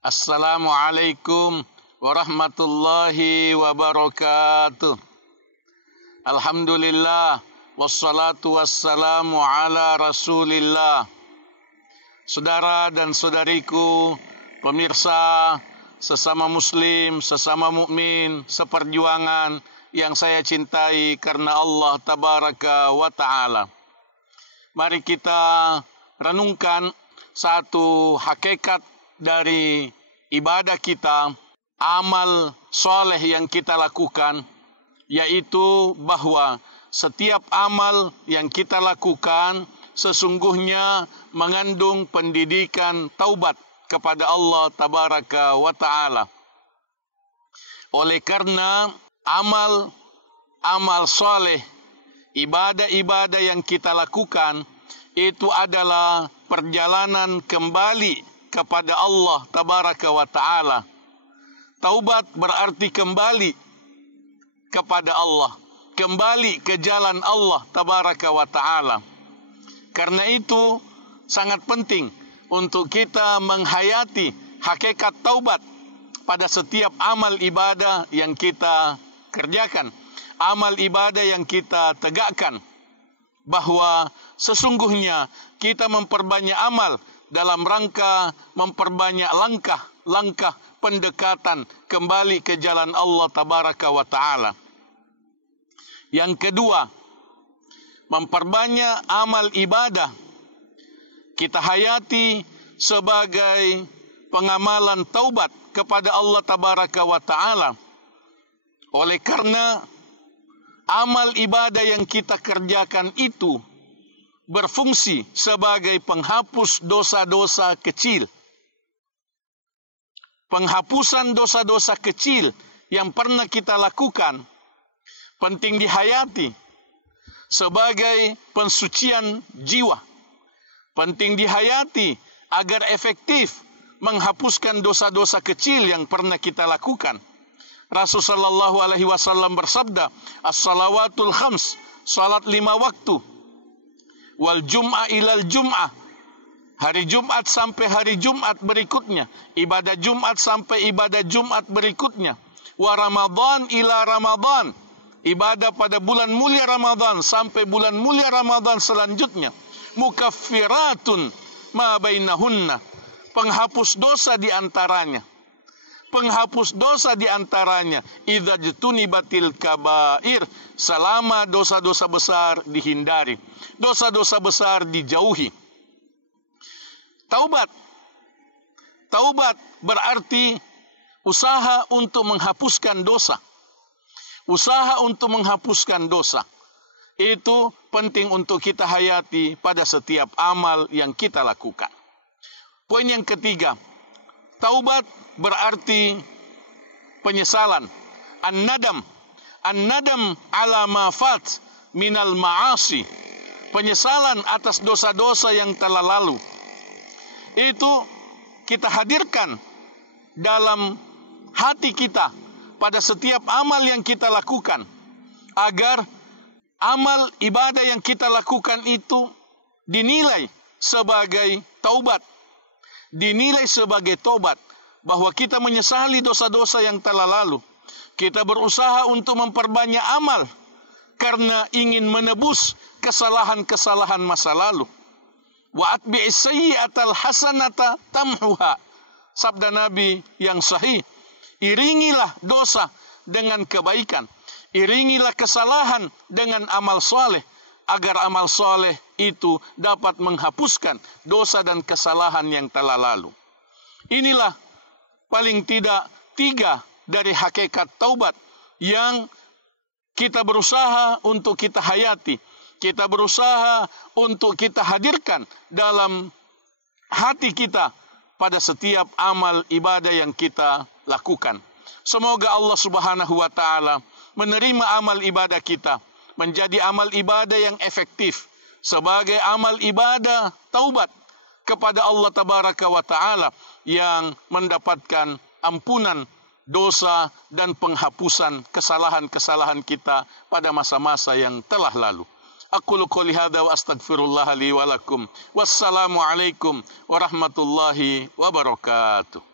Assalamualaikum warahmatullahi wabarakatuh. Alhamdulillah wassalatu wassalamu ala Rasulillah. Saudara dan saudariku, pemirsa, sesama muslim, sesama mukmin, seperjuangan yang saya cintai karena Allah tabaraka wa taala. Mari kita renungkan satu hakikat dari ibadah kita, amal soleh yang kita lakukan, yaitu bahwa setiap amal yang kita lakukan sesungguhnya mengandung pendidikan taubat kepada Allah tabaraka wa ta'ala. Oleh karena amal soleh, ibadah-ibadah yang kita lakukan itu adalah perjalanan kembali kepada Allah tabaraka wa ta'ala. Taubat berarti kembali kepada Allah, kembali ke jalan Allah tabaraka wa ta'ala. Karena itu sangat penting untuk kita menghayati hakikat taubat pada setiap amal ibadah yang kita kerjakan, amal ibadah yang kita tegakkan, bahwa sesungguhnya kita memperbanyak amal dalam rangka memperbanyak langkah pendekatan kembali ke jalan Allah tabaraka wa ta'ala. Yang kedua, memperbanyak amal ibadah kita hayati sebagai pengamalan taubat kepada Allah tabaraka wa ta'ala. Oleh karena amal ibadah yang kita kerjakan itu berfungsi sebagai penghapus dosa-dosa kecil. Penghapusan dosa-dosa kecil yang pernah kita lakukan penting dihayati sebagai pensucian jiwa. Penting dihayati agar efektif menghapuskan dosa-dosa kecil yang pernah kita lakukan. Rasulullah sallallahu alaihi wasallam bersabda, "As-salawatul khams," salat 5 waktu. Wal jum'ah ilal jum'ah, hari Jumat sampai hari Jumat berikutnya, ibadah Jumat sampai ibadah Jumat berikutnya. Wa Ramadan ila Ramadan, ibadah pada bulan mulia Ramadan sampai bulan mulia Ramadan selanjutnya. Mukaffiratun ma bainahunna, penghapus dosa di antaranya. Penghapus dosa di antaranya idza jutunibatil kabair, selama dosa-dosa besar dihindari, dosa-dosa besar dijauhi. Taubat berarti usaha untuk menghapuskan dosa. Usaha untuk menghapuskan dosa itu penting untuk kita hayati pada setiap amal yang kita lakukan. Poin yang ketiga, taubat berarti penyesalan. An-nadam ala ma fat minal ma'asi, penyesalan atas dosa-dosa yang telah lalu. Itu kita hadirkan dalam hati kita pada setiap amal yang kita lakukan, agar amal ibadah yang kita lakukan itu dinilai sebagai taubat, dinilai sebagai taubat, bahwa kita menyesali dosa-dosa yang telah lalu. Kita berusaha untuk memperbanyak amal karena ingin menebus kesalahan-kesalahan masa lalu. Wa atbi'is sayyi'atal hasanata tamhuha, sabda Nabi yang sahih, iringilah dosa dengan kebaikan, iringilah kesalahan dengan amal soleh, agar amal soleh itu dapat menghapuskan dosa dan kesalahan yang telah lalu. Inilah paling tidak 3 dari hakikat taubat yang kita berusaha untuk kita hayati, kita berusaha untuk kita hadirkan dalam hati kita pada setiap amal ibadah yang kita lakukan. Semoga Allah Subhanahu wa taala menerima amal ibadah kita menjadi amal ibadah yang efektif, sebagai amal ibadah taubat kepada Allah tabaraka wa taala yang mendapatkan ampunan dosa dan penghapusan kesalahan-kesalahan kita pada masa-masa yang telah lalu. Aqulu qouli hadza wa astaghfirullah li wa lakum. Wassalamu alaikum warahmatullahi wabarakatuh.